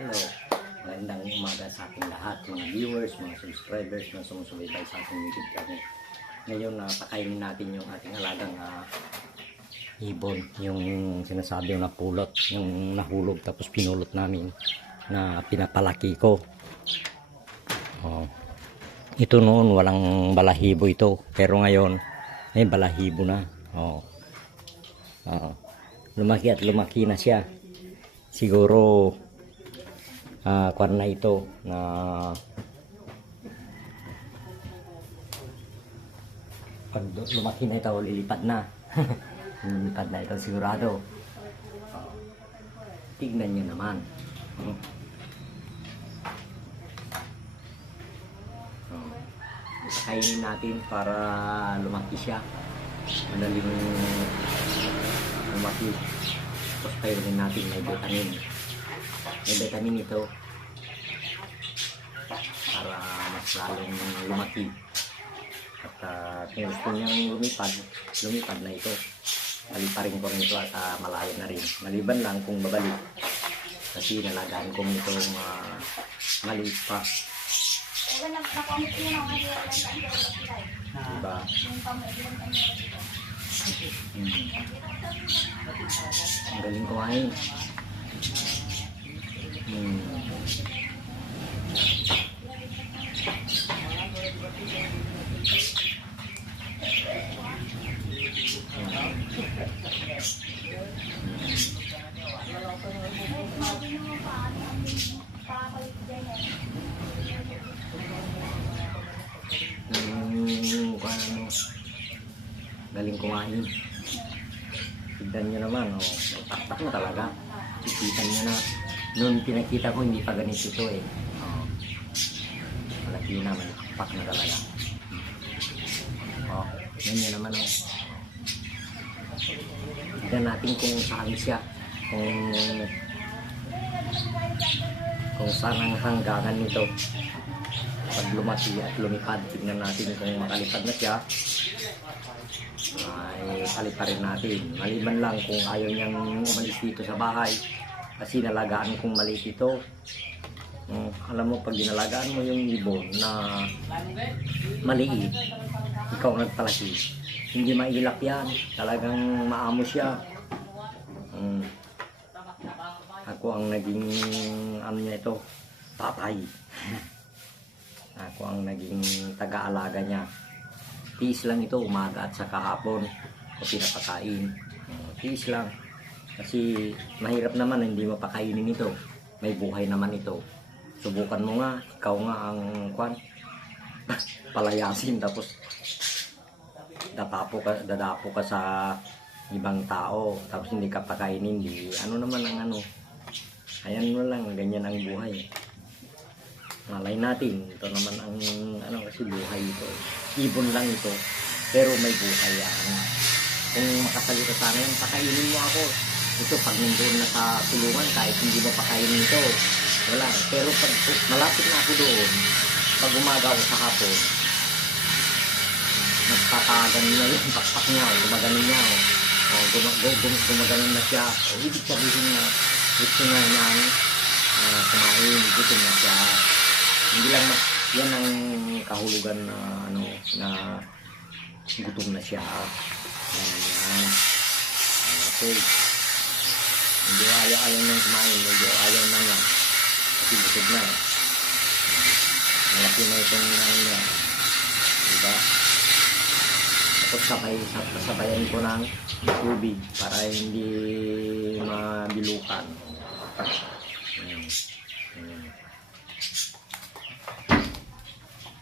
Hello. Magandang umaga sa ating lahat, mga viewers, mga subscribers na sumusubaybay sa ating YouTube channel. Ngayon, na pakainin natin yung ating alagang ah, ibon, yung sinasabi na pulot, yung nahulog tapos pinulot namin na pinapalaki ko. Oh. Ito noon, walang balahibo ito. Pero ngayon, may balahibo na. Oh. Oo. lumaki at lumaki na siya. Siguro, ah kwan na ito na pag lumaki na ito, lilipad na. lilipad na ito sigurado. Oo. tignan nyo naman. Oo. Oo. Kainin natin para lumaki siya. Madaling lumaki. Tapos pairin natin may vitamin. May vitamin ito para mas lalong lumaki. At uh, kung gusto niyang lumipad, lumipad na ito. Paliparin ko rin ito at ah, malayo na rin. Maliban lang kung babalik. Kasi nalagaan ko nito uh, maliit pa. Diba? Hmm. Ang galing kumain. Hmm. Galing kumain. Tignan nyo naman, oh, taktak na talaga. Kikita nyo na. Noon pinakita ko, hindi pa ganito ito eh. Oh. Malaki na, may taktak na talaga. Oh, yan nyo naman oh. Tignan natin kung saan siya. Kung kung saan ang hanggangan nito. Pag lumaki at lumipad, tignan natin kung makalipad na siya ay paliparin natin. Maliban lang kung ayaw niyang umalis dito sa bahay kasi nalagaan kong maliit ito. Mm, alam mo, pag dinalagaan mo yung ibon na maliit, ikaw nagpalaki, hindi mailap yan. Talagang maamo siya. Mm. Ako ang naging, ano niya ito, tatay. Ako ang naging taga-alaga niya. Tiis lang ito, umaga at saka hapon ko pinapakain. Uh, tiis lang. Kasi mahirap naman hindi mapakainin ito. May buhay naman ito. Subukan mo nga, ikaw nga ang kwan. Palayasin tapos dadapo ka, dadapo ka sa ibang tao tapos hindi ka pakainin di ano naman ang ano ayan mo lang ganyan ang buhay malay natin ito naman ang ano kasi buhay ito ibon lang ito pero may buhay yan kung makasalita sana yan pakainin mo ako ito pag nandun na sa tulungan kahit hindi mo pakainin ito wala. Pero pag malapit na ako doon pag umaga o sa hapon nagpapaganon na yung pakpak niya o gumaganon niya o, o gum, gum, gum, gumaganon na siya. O ibig sabihin na gusto niya niyang uh, kumain gutom na siya. Hindi lang mas yan ang kahulugan na ano na gutom na siya. Yan yan okay medyo ayaw ayaw niyang kumain medyo ayaw na niya kasi busog na malaki na itong ano niya diba tapos sabay sabayan ko ng tubig para hindi mabilukan Ayan. Ayan.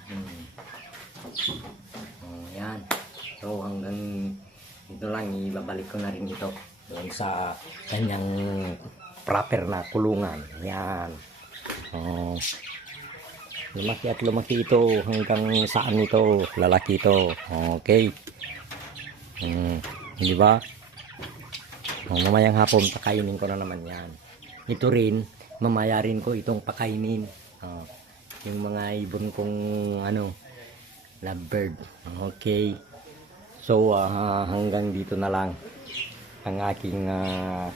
Hmm. Oh, yan. So hanggang dito lang ibabalik ko na rin ito doon sa kanyang proper na kulungan. Yan. Oh. Lumaki at lumaki ito hanggang saan ito lalaki ito. Okay. Hmm. Di ba? Oh, mamayang hapon pakainin ko na naman yan. Ito rin, mamaya rin ko itong pakainin. Oh yung mga ibon kong ano lovebird okay so ah, hanggang dito na lang ang aking ah,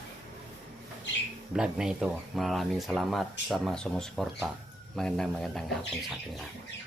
vlog na ito. Maraming salamat sa mga sumusuporta. Magandang magandang hapon sa ating lahat.